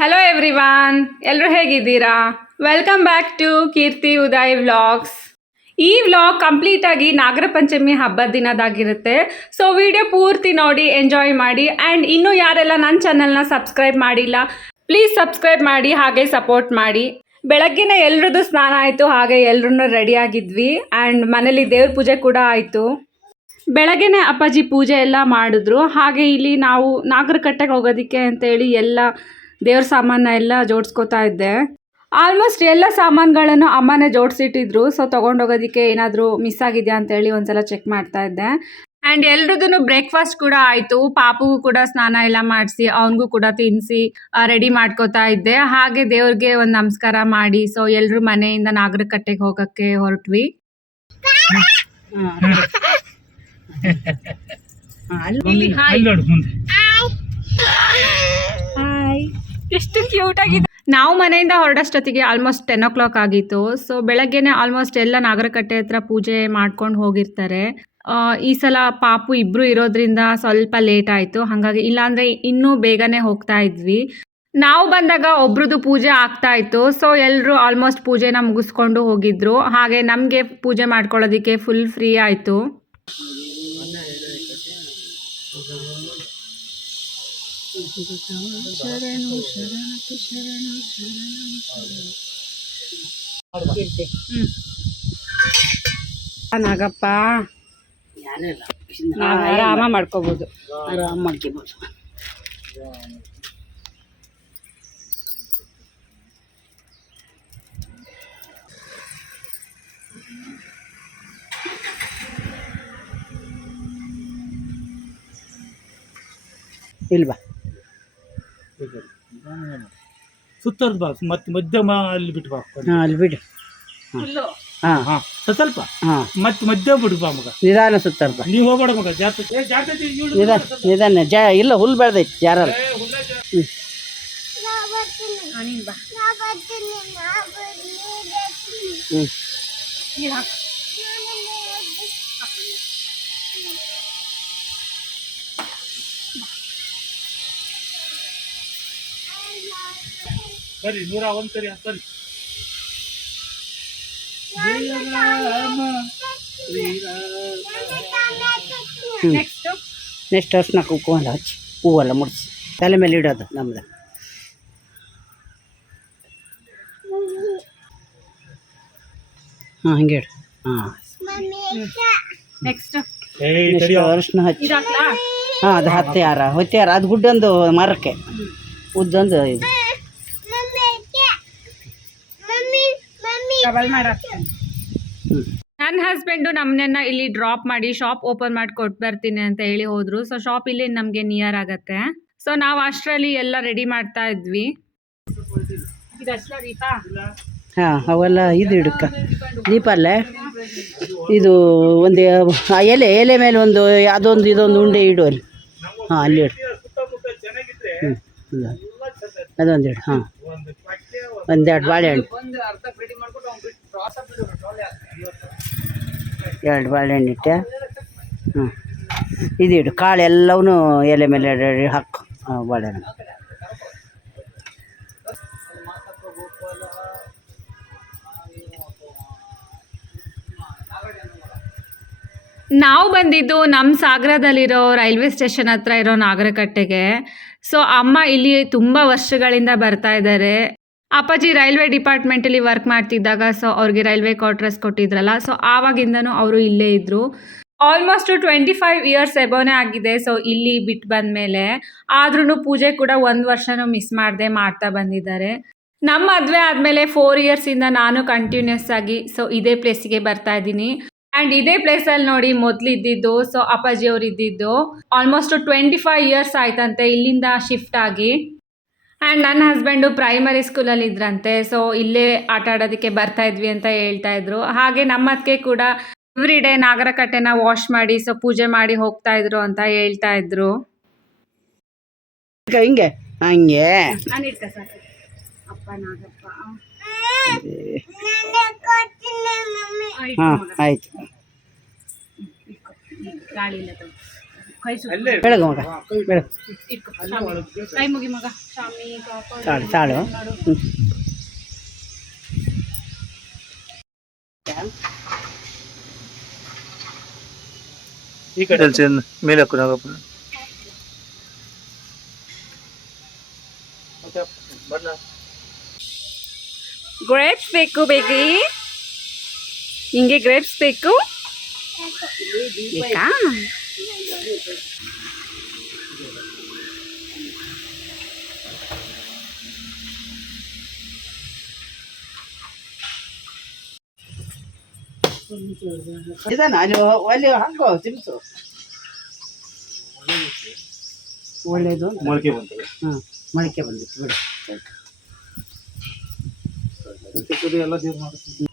Hello everyone, ಎಲ್ಲರೂ ಹೇಗಿದ್ದೀರಾ? Welcome back to Keerthi Uday vlogs. ಈ ವ್ಲಾಗ್ ಕಂಪ್ಲೀಟಾಗಿ ನಾಗರ ಪಂಚಮಿ ಹಬ್ಬದ ದಿನದಾಗಿರುತ್ತೆ. ಸೊ ವಿಡಿಯೋ ಪೂರ್ತಿ ನೋಡಿ ಎಂಜಾಯ್ ಮಾಡಿ. ಆ್ಯಂಡ್ ಇನ್ನೂ ಯಾರೆಲ್ಲ ನನ್ನ ಚಾನಲ್ನ ಸಬ್ಸ್ಕ್ರೈಬ್ ಮಾಡಿಲ್ಲ, ಪ್ಲೀಸ್ ಸಬ್ಸ್ಕ್ರೈಬ್ ಮಾಡಿ, ಹಾಗೆ ಸಪೋರ್ಟ್ ಮಾಡಿ. ಬೆಳಗ್ಗೆನೇ ಎಲ್ರದ್ದು ಸ್ನಾನ ಆಯಿತು, ಹಾಗೆ ಎಲ್ಲರೂ ರೆಡಿಯಾಗಿದ್ವಿ. ಆ್ಯಂಡ್ ಮನೇಲಿ ದೇವ್ರ ಪೂಜೆ ಕೂಡ ಆಯಿತು. ಬೆಳಗ್ಗೆನೇ ಅಪ್ಪಾಜಿ ಪೂಜೆ ಎಲ್ಲ ಮಾಡಿದ್ರು. ಹಾಗೆ ಇಲ್ಲಿ ನಾವು ನಾಗರಕಟ್ಟೆಗೆ ಹೋಗೋದಕ್ಕೆ ಅಂತೇಳಿ ಎಲ್ಲ ದೇವ್ರ ಸಾಮಾನ ಎಲ್ಲ ಜೋಡಿಸ್ಕೋತಾ ಇದ್ದೆ. ಆಲ್ಮೋಸ್ಟ್ ಎಲ್ಲ ಸಾಮಾನುಗಳನ್ನು ಅಮ್ಮನೇ ಜೋಡಿಸಿಟ್ಟಿದ್ರು. ಸೊ ತೊಗೊಂಡೋಗೋದಕ್ಕೆ ಏನಾದರೂ ಮಿಸ್ ಆಗಿದೆಯಾ ಅಂತೇಳಿ ಒಂದ್ಸಲ ಚೆಕ್ ಮಾಡ್ತಾ ಇದ್ದೆ. ಆ್ಯಂಡ್ ಎಲ್ರದ್ದು ಬ್ರೇಕ್ಫಾಸ್ಟ್ ಕೂಡ ಆಯಿತು. ಪಾಪುಗೂ ಕೂಡ ಸ್ನಾನ ಎಲ್ಲ ಮಾಡಿಸಿ ಅವನಿಗೂ ಕೂಡ ತಿನ್ನಿಸಿ ರೆಡಿ ಮಾಡ್ಕೋತಾ ಇದ್ದೆ. ಹಾಗೆ ದೇವ್ರಿಗೆ ಒಂದು ನಮಸ್ಕಾರ ಮಾಡಿ ಸೊ ಎಲ್ಲರೂ ಮನೆಯಿಂದ ನಾಗರಕಟ್ಟೆಗೆ ಹೋಗೋಕ್ಕೆ ಹೊರಟ್ವಿ. ಎಷ್ಟು ಕ್ಯೂಟ್ ಆಗಿದೆ. ನಾವು ಮನೆಯಿಂದ ಹೊರಡಷ್ಟೊತ್ತಿಗೆ ಆಲ್ಮೋಸ್ಟ್ 10 o'clock ಆಗಿತ್ತು. ಸೊ ಬೆಳಗ್ಗೆನೆ ಆಲ್ಮೋಸ್ಟ್ ಎಲ್ಲ ನಾಗರಕಟ್ಟೆ ಹತ್ರ ಪೂಜೆ ಮಾಡ್ಕೊಂಡು ಹೋಗಿರ್ತಾರೆ. ಈ ಸಲ ಪಾಪು ಇಬ್ರು ಇರೋದ್ರಿಂದ ಸ್ವಲ್ಪ ಲೇಟ್ ಆಯಿತು. ಹಾಗಾಗಿ ಇಲ್ಲಾಂದರೆ ಇನ್ನೂ ಬೇಗನೆ ಹೋಗ್ತಾ ಇದ್ವಿ. ನಾವು ಬಂದಾಗ ಒಬ್ರದ್ದು ಪೂಜೆ ಆಗ್ತಾ ಇತ್ತು. ಸೊ ಎಲ್ಲರೂ ಆಲ್ಮೋಸ್ಟ್ ಪೂಜೆನ ಮುಗಿಸ್ಕೊಂಡು ಹೋಗಿದ್ರು. ಹಾಗೆ ನಮಗೆ ಪೂಜೆ ಮಾಡ್ಕೊಳ್ಳೋದಕ್ಕೆ ಫುಲ್ ಫ್ರೀ ಆಯಿತು. ನಾಗಪ್ಪ ಆರಾಮ ಮಾಡ್ಕೋಬಹುದು, ಆರಾಮ ಮಾಡ್ಕೋಬಹುದು. ಇಲ್ವಾ ಸುತ್ತರ್ದು ಬಾ, ಮತ್ತೆ ಮಧ್ಯಮ ಅಲ್ಲಿ ಬಿಟ್ಟು ಬಾ. ಅಲ್ಲಿ ಬಿಡು. ಹಾಂ ಹಾಂ ಸ್ವಲ್ಪ ಹಾಂ, ಮತ್ತೆ ಮಧ್ಯ ಬಿಡು ಬಾ ಮಗ. ನಿಧಾನ ಸುತ್ತಾರ ಬಾ. ನೀವು ಹೋಗ್ಬೇಡ ಮಗ, ನಿಧಾನ ಇಲ್ಲ, ಹುಲ್ಲು ಬೆಳೆದೈತಿ ಜಾರಲ್ಲಿ. ಸರಿ 101 ಸರಿ ಸರಿ. ನೆಕ್ಸ್ಟ್ ಅರ್ಶನ ಕುಕ್ಕು ಎಲ್ಲ ಹಚ್ಚಿ ಹೂವೆಲ್ಲ ಮುಡಿಸಿ ತಲೆ ಮೇಲೆ ಇಡೋದು ನಮ್ದು. ಹಾಂ ಹಂಗೆ ಇಡು. ಹಾಂ ನೆಕ್ಸ್ಟ್ ಅರ್ಶನ ಹಚ್ಚಿ. ಹಾಂ ಅದು ಹತ್ಯಾರ ಅದು ಗುಡ್ಡೊಂದು ಮರಕ್ಕೆ ಉದ್ದೊಂದು ಇದು ನನ್ನ ಹಸ್ಬೆಂಡು ನಮ್ಮನ್ನ ಇಲ್ಲಿ ಡ್ರಾಪ್ ಮಾಡಿ ಶಾಪ್ ಓಪನ್ ಮಾಡಿ ಕೊಟ್ಟು ಬರ್ತೀನಿ ಅಂತ ಹೇಳಿ ಹೋದ್ರು. ಸೊ ಶಾಪ್ ಇಲ್ಲಿ ನಮಗೆ ನಿಯರ್ ಆಗತ್ತೆ. ಸೊ ನಾವು ಅಷ್ಟರಲ್ಲಿ ಎಲ್ಲ ರೆಡಿ ಮಾಡ್ತಾ ಇದ್ವಿ. ಹಾಂ ಅವೆಲ್ಲ ಇದು ಇಡಕ್ಕ ದೀಪ ಅಲ್ಲೇ ಇದು ಒಂದು ಎಲೆ ಮೇಲೆ ಒಂದು ಅದೊಂದು ಇದೊಂದು ಉಂಡೆ ಇಡು ಅಲ್ಲಿ. ಹಾಂ ಅಲ್ಲಿ ಇಡು. ಅದೊಂದು ಇಡು. ಹಾಂ ಒಂದೆರಡು ಬಾಳೆಹಣ್ಣು, 2 ಬಾಳೆಹಣ್ಣು ಇಟ್ಟೆ. ಹ್ಞೂ ಇದಿಡು ಕಾಳು ಎಲ್ಲವೂ ಎಲೆ ಮೇಲೆ ಹಾಕು. ಹಾಂ ಬಾಳೆಹಣ್ಣು. ನಾವು ಬಂದಿದ್ದು ನಮ್ಮ ಸಾಗರದಲ್ಲಿರೋ ರೈಲ್ವೆ ಸ್ಟೇಷನ್ ಹತ್ರ ಇರೋ ನಾಗರಕಟ್ಟೆಗೆ. ಸೊ ಅಮ್ಮ ಇಲ್ಲಿ ತುಂಬ ವರ್ಷಗಳಿಂದ ಬರ್ತಾ ಇದ್ದಾರೆ. ಅಪ್ಪಾಜಿ ರೈಲ್ವೆ ಡಿಪಾರ್ಟ್ಮೆಂಟಲ್ಲಿ ವರ್ಕ್ ಮಾಡ್ತಿದ್ದಾಗ ಸೊ ಅವ್ರಿಗೆ ರೈಲ್ವೆ ಕ್ವಾರ್ಟರ್ಸ್ ಕೊಟ್ಟಿದ್ರಲ್ಲ, ಸೊ ಆವಾಗಿಂದನೂ ಅವರು ಇಲ್ಲೇ ಇದ್ದರು. ಆಲ್ಮೋಸ್ಟ್ 25 ಇಯರ್ಸ್ ಎಬೋನೇ ಆಗಿದೆ. ಸೊ ಇಲ್ಲಿ ಬಿಟ್ಟು ಬಂದಮೇಲೆ ಆದ್ರೂ ಪೂಜೆ ಕೂಡ 1 ವರ್ಷನೂ ಮಿಸ್ ಮಾಡದೆ ಮಾಡ್ತಾ ಬಂದಿದ್ದಾರೆ. ನಮ್ಮ ಮದುವೆ ಆದಮೇಲೆ 4 ಇಯರ್ಸಿಂದ ನಾನು ಕಂಟಿನ್ಯೂಸ್ ಆಗಿ ಸೊ ಇದೇ ಪ್ಲೇಸಿಗೆ ಬರ್ತಾ ಇದ್ದೀನಿ. ಆ್ಯಂಡ್ ಇದೇ ಪ್ಲೇಸಲ್ಲಿ ನೋಡಿ ಮೊದಲು ಇದ್ದಿದ್ದು ಸೊ ಅಪ್ಪಾಜಿಯವರು ಇದ್ದಿದ್ದು ಆಲ್ಮೋಸ್ಟ್ 25 ಇಯರ್ಸ್ ಆಯ್ತಂತೆ ಇಲ್ಲಿಂದ ಶಿಫ್ಟ್ ಆಗಿ. ಆ್ಯಂಡ್ ನನ್ನ ಹಸ್ಬೆಂಡು ಪ್ರೈಮರಿ ಸ್ಕೂಲಲ್ಲಿ ಇದ್ರಂತೆ. ಸೊ ಇಲ್ಲೇ ಆಟ ಆಡೋದಕ್ಕೆ ಬರ್ತಾ ಇದ್ವಿ ಅಂತ ಹೇಳ್ತಾ ಇದ್ರು. ಹಾಗೆ ನಮ್ಮ ಅತ್ತಿಗೆ ಕೂಡ ಎವ್ರಿ ಡೇ ನಾಗರಕಟ್ಟೆನ ವಾಶ್ ಮಾಡಿ ಸೊ ಪೂಜೆ ಮಾಡಿ ಹೋಗ್ತಾ ಇದ್ರು ಅಂತ ಹೇಳ್ತಾ ಇದ್ರು. ಹಿಂಗೆ ಹಂಗೆ ಅಪ್ಪ ನಾಗಪ್ಪ. ಹಾಂ ಆಯ್ತು. ಗಾಳಿ ಇಲ್ಲ ಬೆಳಗು ಮಗ ಬೆಳಗು ಕೈ ಮುಗಿ ಮಗ ಶಾಮಿ ಸಾಳು ಸಾಳು ಈ ಕಡೆ ಮೇಲೆ ಹಾಕು ನಾಗಪ್ಪ ಗ್ರೇಪ್ಸ್ ಬೇಕು ಬೇಗಿ ಹಿಂಗೆ ಗ್ರೇಪ್ಸ್ ಬೇಕು ಬೇಕಾ ಇದಾನ ಅಲ್ಲಿ ಅಲ್ಲಿ ಹಾಕೋ ತಿನ್ಸು ಒಳ್ಳೇದು ಅಂತ. ಮೊಳಕೆ ಬಂತದೆ ಹಾಂ ಮೊಳಕೆ ಬಂದಿತ್ತು ಬಿಡು ಎಲ್ಲ ದೇವ್ರು ಮಾಡ್ತೀವಿ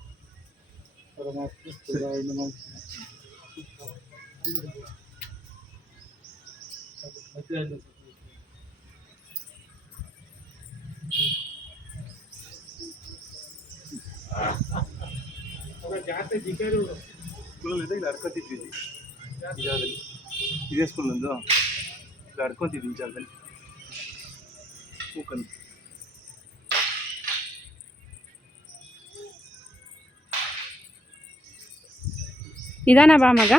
ಸ್ಕೂಲಲ್ಲಿ ಇಲ್ಲಿ ಅಡ್ಕೊತಿದ್ವಿ ಜಾಗದಲ್ಲಿ ಇದೇ ಸ್ಕೂಲ್ ಒಂದು ಇಲ್ಲಿ ಅಡ್ಕೊತಿದ್ವಿ ಜಾಗದಲ್ಲಿ ಹೂಕಂದು ಇದಾನ ಬಾ ಮಗ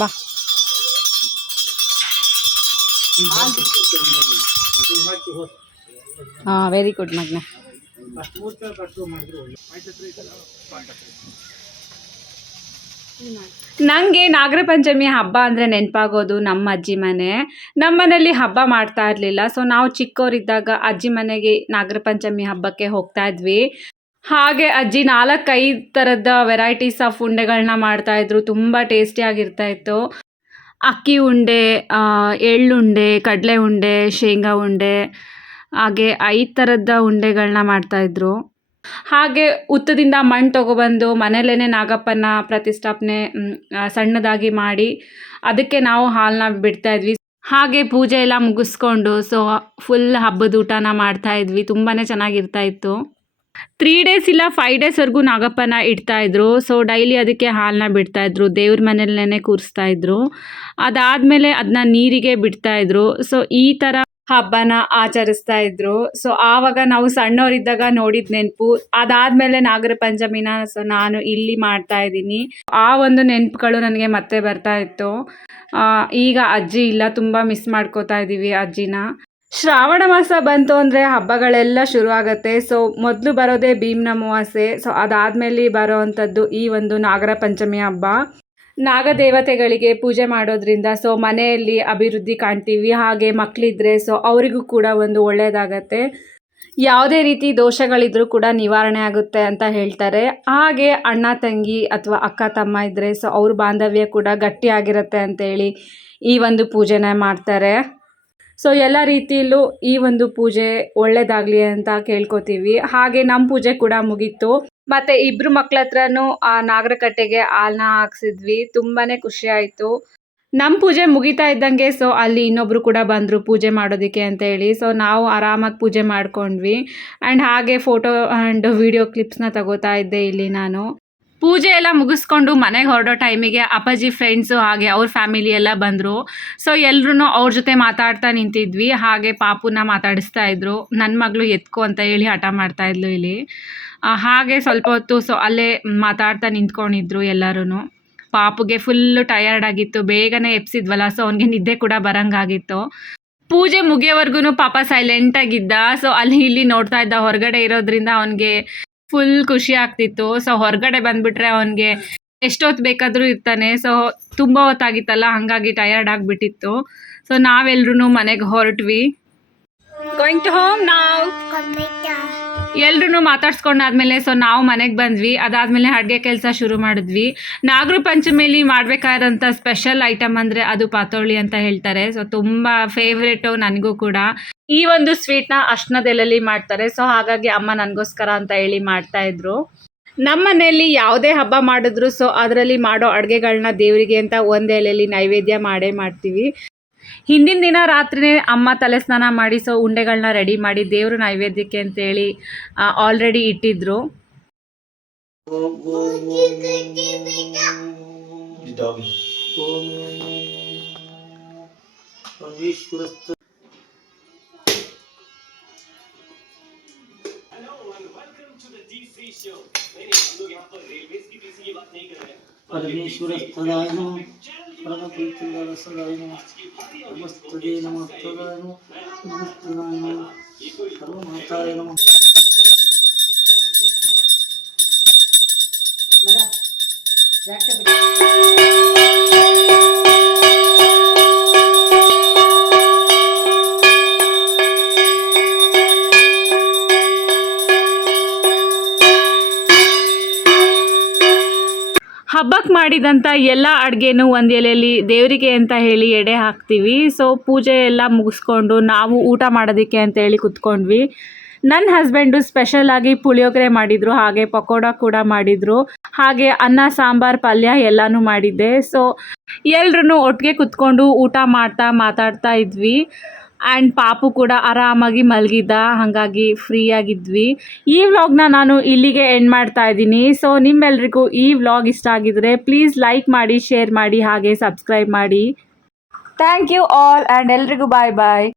ಬಾ ಹಾಂ ವೆರಿ ಗುಡ್ ಮಗ್ನ ನನಗೆ ನಾಗರ ಪಂಚಮಿ ಹಬ್ಬ ಅಂದರೆ ನೆನಪಾಗೋದು ನಮ್ಮ ಅಜ್ಜಿ ಮನೆ. ನಮ್ಮ ಮನೇಲಿ ಹಬ್ಬ ಮಾಡ್ತಾ ಇರಲಿಲ್ಲ. ಸೊ ನಾವು ಚಿಕ್ಕವರಿದ್ದಾಗ ಅಜ್ಜಿ ಮನೆಗೆ ನಾಗರ ಪಂಚಮಿ ಹಬ್ಬಕ್ಕೆ ಹೋಗ್ತಾ ಇದ್ವಿ. ಹಾಗೆ ಅಜ್ಜಿ 4-5 ಥರದ ವೆರೈಟೀಸ್ ಆಫ್ ಉಂಡೆಗಳನ್ನ ಮಾಡ್ತಾಯಿದ್ರು. ತುಂಬ ಟೇಸ್ಟಿಯಾಗಿರ್ತಾ ಇತ್ತು. ಅಕ್ಕಿ ಉಂಡೆ, ಎಳ್ಳುಂಡೆ, ಕಡಲೆ ಉಂಡೆ, ಶೇಂಗಾ ಉಂಡೆ, ಹಾಗೆ 5 ಥರದ ಉಂಡೆಗಳನ್ನ ಮಾಡ್ತಾಯಿದ್ರು. ಹಾಗೆ ಹುತ್ತದಿಂದ ಮಣ್ಣು ತೊಗೊಬಂದು ಮನೇಲೇ ನಾಗಪ್ಪನ ಪ್ರತಿಷ್ಠಾಪನೆ ಸಣ್ಣದಾಗಿ ಮಾಡಿ ಅದಕ್ಕೆ ನಾವು ಹಾಲನ್ನ ಬಿಡ್ತಾಯಿದ್ವಿ. ಹಾಗೆ ಪೂಜೆ ಎಲ್ಲ ಮುಗಿಸ್ಕೊಂಡು ಸೊ ಫುಲ್ ಹಬ್ಬದ ಊಟನ ಮಾಡ್ತಾಯಿದ್ವಿ. ತುಂಬಾ ಚೆನ್ನಾಗಿರ್ತಾ ಇತ್ತು. 3 ಡೇಸ್ ಇಲ್ಲ 5 ಡೇಸ್ವರೆಗೂ ನಾಗಪ್ಪನ ಇಡ್ತಾಯಿದ್ರು. ಸೊ ಡೈಲಿ ಅದಕ್ಕೆ ಹಾಲನ್ನ ಬಿಡ್ತಾಯಿದ್ರು. ದೇವ್ರ ಮನೆಯಲ್ಲೇ ಕೂರಿಸ್ತಾಯಿದ್ರು. ಅದಾದಮೇಲೆ ಅದನ್ನ ನೀರಿಗೆ ಬಿಡ್ತಾಯಿದ್ರು. ಸೊ ಈ ಥರ ಹಬ್ಬನ ಆಚರಿಸ್ತಾ ಇದ್ರು. ಸೊ ಆವಾಗ ನಾವು ಸಣ್ಣವರಿದ್ದಾಗ ನೋಡಿದ ನೆನಪು. ಅದಾದಮೇಲೆ ನಾಗರ ಪಂಚಮಿನ ಸೊ ನಾನು ಇಲ್ಲಿ ಮಾಡ್ತಾ ಇದ್ದೀನಿ. ಆ ಒಂದು ನೆನಪುಗಳು ನನಗೆ ಮತ್ತೆ ಬರ್ತಾ ಇತ್ತು. ಈಗ ಅಜ್ಜಿ ಇಲ್ಲ, ತುಂಬ ಮಿಸ್ ಮಾಡ್ಕೋತಾ ಇದ್ದೀವಿ ಅಜ್ಜಿನ. ಶ್ರಾವಣ ಮಾಸ ಬಂತು ಅಂದರೆ ಹಬ್ಬಗಳೆಲ್ಲ ಶುರು ಆಗುತ್ತೆ. ಸೊ ಮೊದಲು ಬರೋದೇ ಭೀಮನ ಅಮಾವಾಸ್ಯೆ. ಸೊ ಅದಾದಮೇಲೆ ಬರೋ ಅಂಥದ್ದು ಈ ಒಂದು ನಾಗರ ಪಂಚಮಿ ಹಬ್ಬ. ನಾಗದೇವತೆಗಳಿಗೆ ಪೂಜೆ ಮಾಡೋದ್ರಿಂದ ಸೊ ಮನೆಯಲ್ಲಿ ಅಭಿವೃದ್ಧಿ ಕಾಣ್ತೀವಿ. ಹಾಗೆ ಮಕ್ಕಳಿದ್ರೆ ಸೊ ಅವರಿಗೂ ಕೂಡ ಒಂದು ಒಳ್ಳೆಯದಾಗತ್ತೆ. ಯಾವುದೇ ರೀತಿ ದೋಷಗಳಿದ್ರೂ ಕೂಡ ನಿವಾರಣೆ ಆಗುತ್ತೆ ಅಂತ ಹೇಳ್ತಾರೆ. ಹಾಗೆ ಅಣ್ಣ ತಂಗಿ ಅಥವಾ ಅಕ್ಕ ತಮ್ಮ ಇದ್ದರೆ ಸೊ ಅವ್ರ ಬಾಂಧವ್ಯ ಕೂಡ ಗಟ್ಟಿಯಾಗಿರುತ್ತೆ ಅಂತೇಳಿ ಈ ಒಂದು ಪೂಜೆನ ಮಾಡ್ತಾರೆ. ಸೊ ಎಲ್ಲ ರೀತಿಯಲ್ಲೂ ಈ ಒಂದು ಪೂಜೆ ಒಳ್ಳೆಯದಾಗಲಿ ಅಂತ ಕೇಳ್ಕೊತೀವಿ. ಹಾಗೆ ನಮ್ಮ ಪೂಜೆ ಕೂಡ ಮುಗೀತು. ಮತ್ತು 2 ಮಕ್ಳ ಹತ್ರನೂ ಆ ನಾಗರಕಟ್ಟೆಗೆ ಹಾಲನ್ನ ಹಾಕ್ಸಿದ್ವಿ. ತುಂಬಾ ಖುಷಿ ಆಯಿತು. ನಮ್ಮ ಪೂಜೆ ಮುಗಿತಾ ಇದ್ದಂಗೆ ಸೊ ಅಲ್ಲಿ ಇನ್ನೊಬ್ಬರು ಕೂಡ ಬಂದರು ಪೂಜೆ ಮಾಡೋದಕ್ಕೆ ಅಂತ ಹೇಳಿ. ಸೊ ನಾವು ಆರಾಮಾಗಿ ಪೂಜೆ ಮಾಡ್ಕೊಂಡ್ವಿ. ಆ್ಯಂಡ್ ಹಾಗೆ ಫೋಟೋ ಆ್ಯಂಡ್ ವಿಡಿಯೋ ಕ್ಲಿಪ್ಸ್ನ ತಗೋತಾ ಇದ್ದೆ ಇಲ್ಲಿ ನಾನು. ಪೂಜೆ ಎಲ್ಲ ಮುಗಿಸ್ಕೊಂಡು ಮನೆಗೆ ಹೊರಡೋ ಟೈಮಿಗೆ ಅಪ್ಪಾಜಿ ಫ್ರೆಂಡ್ಸು ಹಾಗೆ ಅವ್ರ ಫ್ಯಾಮಿಲಿ ಎಲ್ಲ ಬಂದರು. ಸೊ ಎಲ್ಲರೂ ಅವ್ರ ಜೊತೆ ಮಾತಾಡ್ತಾ ನಿಂತಿದ್ವಿ. ಹಾಗೆ ಪಾಪುನ ಮಾತಾಡಿಸ್ತಾ ಇದ್ರು. ನನ್ನ ಮಗಳು ಎತ್ಕೊ ಅಂತ ಹೇಳಿ ಹಠ ಮಾಡ್ತಾಯಿದ್ಲು ಇಲ್ಲಿ. ಹಾಗೆ ಸ್ವಲ್ಪ ಹೊತ್ತು ಸೊ ಅಲ್ಲೇ ಮಾತಾಡ್ತಾ ನಿಂತ್ಕೊಂಡಿದ್ರು ಎಲ್ಲರೂ. ಪಾಪುಗೆ ಫುಲ್ಲು ಟಯರ್ಡ್ ಆಗಿತ್ತು. ಬೇಗನೆ ಎಪ್ಸಿದ್ವಲ್ಲ ಸೊ ಅವನಿಗೆ ನಿದ್ದೆ ಕೂಡ ಬರೋಂಗಾಗಿತ್ತು. ಪೂಜೆ ಮುಗಿಯೋವರೆಗೂ ಪಾಪ ಸೈಲೆಂಟಾಗಿದ್ದ. ಸೊ ಅಲ್ಲಿ ಇಲ್ಲಿ ನೋಡ್ತಾ ಇದ್ದ. ಹೊರಗಡೆ ಇರೋದ್ರಿಂದ ಅವನಿಗೆ ಫುಲ್ ಖುಷಿ ಆಗ್ತಿತ್ತು. ಸೊ ಹೊರಗಡೆ ಬಂದುಬಿಟ್ರೆ ಅವನಿಗೆ ಎಷ್ಟೊತ್ತು ಬೇಕಾದರೂ ಇರ್ತಾನೆ. ಸೊ ತುಂಬ ಹೊತ್ತಾಗಿತ್ತಲ್ಲ, ಹಾಗಾಗಿ ಟಯರ್ಡ್ ಆಗಿಬಿಟ್ಟಿತ್ತು. ಸೊ ನಾವೆಲ್ಲರೂ ಮನೆಗೆ ಹೊರಟ್ವಿ. ಗೋಯಿಂಗ್ ಟು ಹೋಮ್ ನಾವ್. ಎಲ್ರೂ ಮಾತಾಡ್ಸ್ಕೊಂಡಾದ್ಮೇಲೆ ಸೊ ನಾವು ಮನೆಗೆ ಬಂದ್ವಿ. ಅದಾದಮೇಲೆ ಅಡುಗೆ ಕೆಲಸ ಶುರು ಮಾಡಿದ್ವಿ. ನಾಗರ ಪಂಚಮಿಲಿ ಮಾಡಬೇಕಾದಂಥ ಸ್ಪೆಷಲ್ ಐಟಮ್ ಅಂದರೆ ಅದು ಪಾತೋಳಿ ಅಂತ ಹೇಳ್ತಾರೆ. ಸೊ ತುಂಬ ಫೇವ್ರೇಟು ನನಗೂ ಕೂಡ. ಈ ಒಂದು ಸ್ವೀಟ್ನ ಅರ್ಶಿನದ ಎಲೆಯಲ್ಲಿ ಮಾಡ್ತಾರೆ. ಸೊ ಹಾಗಾಗಿ ಅಮ್ಮ ನನಗೋಸ್ಕರ ಅಂತ ಹೇಳಿ ಮಾಡ್ತಾಯಿದ್ರು. ನಮ್ಮ ಮನೆಯಲ್ಲಿ ಯಾವುದೇ ಹಬ್ಬ ಮಾಡಿದ್ರು ಸೊ ಅದರಲ್ಲಿ ಮಾಡೋ ಅಡುಗೆಗಳನ್ನ ದೇವರಿಗೆ ಅಂತ ಒಂದು ಎಲೆಯಲ್ಲಿ ನೈವೇದ್ಯ ಮಾಡೇ ಮಾಡ್ತೀವಿ. ಹಿಂದಿನ ದಿನ ರಾತ್ರಿನೇ ಅಮ್ಮ ತಲೆ ಸ್ನಾನ ಮಾಡಿ ಸೊ ಉಂಡೆಗಳನ್ನ ರೆಡಿ ಮಾಡಿ ದೇವ್ರ ನೈವೇದ್ಯಕ್ಕೆ ಅಂತೇಳಿ ಆಲ್ರೆಡಿ ಇಟ್ಟಿದ್ರು. ಪರಮೇಶ್ವರಸ್ಥದಾಯ ನಮಃ ಪರಮಕೀರ್ತಿದಾಸದಾಯ ನಮಃ ನಮಸ್ತೇ ನಮಸ್ತದಾಯ ನಮಃ ನಮಸ್ತದಾಯ ನಮಃ ಸರ್ವಮಾತಾಯ ನಮಃ. ಹಬ್ಬಕ್ಕೆ ಮಾಡಿದಂಥ ಎಲ್ಲ ಅಡುಗೆನೂ ಒಂದು ಎಲೆಯಲ್ಲಿ ದೇವರಿಗೆ ಅಂತ ಹೇಳಿ ಎಡೆ ಹಾಕ್ತೀವಿ. ಸೊ ಪೂಜೆ ಎಲ್ಲ ಮುಗಿಸ್ಕೊಂಡು ನಾವು ಊಟ ಮಾಡೋದಕ್ಕೆ ಅಂತೇಳಿ ಕುತ್ಕೊಂಡ್ವಿ. ನನ್ನ ಹಸ್ಬೆಂಡು ಸ್ಪೆಷಲಾಗಿ ಪುಳಿಯೋಗರೆ ಮಾಡಿದರು, ಹಾಗೆ ಪಕೋಡ ಕೂಡ ಮಾಡಿದರು, ಹಾಗೆ ಅನ್ನ ಸಾಂಬಾರು ಪಲ್ಯ ಎಲ್ಲನೂ ಮಾಡಿದ್ದೆ. ಸೊ ಎಲ್ರೂ ಒಟ್ಟಿಗೆ ಕುತ್ಕೊಂಡು ಊಟ ಮಾಡ್ತಾ ಮಾತಾಡ್ತಾ ಇದ್ವಿ. ಆ್ಯಂಡ್ ಪಾಪು ಕೂಡ ಆರಾಮಾಗಿ ಮಲಗಿದ್ದ, ಹಾಗಾಗಿ ಫ್ರೀಯಾಗಿದ್ವಿ. ಈ ವ್ಲಾಗ್ನ ನಾನು ಇಲ್ಲಿಗೆ ಎಂಡ್ ಮಾಡ್ತಾ ಇದ್ದೀನಿ. ಸೊ ನಿಮ್ಮೆಲ್ರಿಗೂ ಈ ವ್ಲಾಗ್ ಇಷ್ಟ ಆಗಿದ್ರೆ ಪ್ಲೀಸ್ ಲೈಕ್ ಮಾಡಿ, ಶೇರ್ ಮಾಡಿ, ಹಾಗೆ ಸಬ್ಸ್ಕ್ರೈಬ್ ಮಾಡಿ. ಥ್ಯಾಂಕ್ ಯು ಆಲ್ ಆ್ಯಂಡ್ ಎಲ್ರಿಗೂ ಬಾಯ್ ಬಾಯ್.